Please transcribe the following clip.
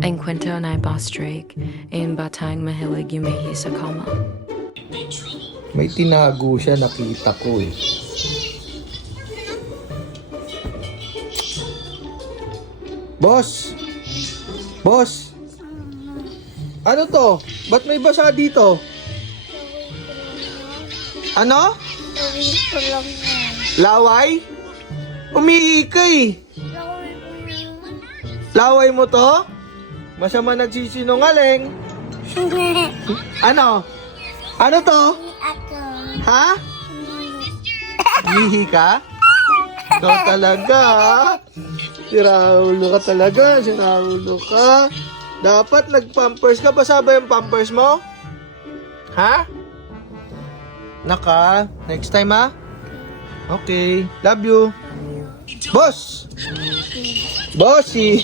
Enkwento and I boss Drake, in batang mahilig yumihi sa kama. May tinago siya, nakita ko eh. Boss! Boss! Ano to? Ba't may basa dito? Ano? Gawin ko lang yan. Laway? Umihi ka eh. Gawin ko lang. Laway mo to? Masama nagsisinungaling. Ano? Ano to? Ako. Ha? Umihi ka? Ikaw talaga. Siraulo ka talaga. Siraulo ka. Dapat nag-pampers ka. Basa ba yung pampers mo? Ha? Naka. Next time ha? Okay. Love you. Boss! Bossy!